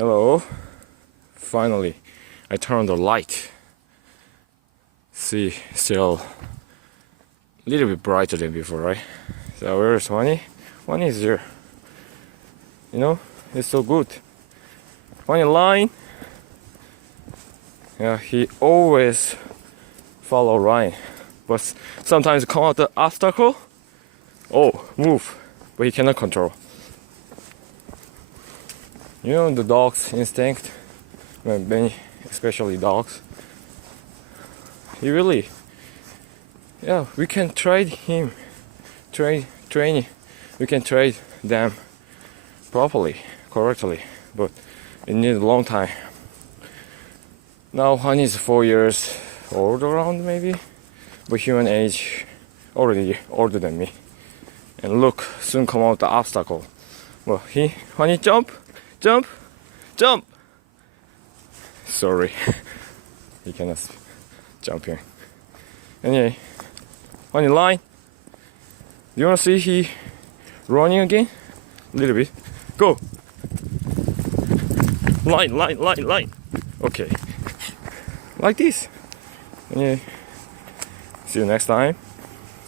Hello. Finally, I turned the light. See, still a little bit brighter than before, right? So where's Hwanhee? Hwanhee is here. You know, it's so good. Hwanhee line. Yeah, he always follow Ryan, but sometimes come out the obstacle. Oh, move, but he cannot control. You know the dog's instinct, many, especially dogs. He really, yeah, we can trade him, training. We can trade them properly, correctly, but it needs a long time. Now Hwanhee is 4 years old around maybe, but human age already older than me. And look, soon come out the obstacle. Well, Hwanhee jump. Sorry, he cannot jump here. Anyway, Hwanhee line. Do you wanna see he running again? A little bit. Go. Line. Okay. Like this. Anyway, see you next time.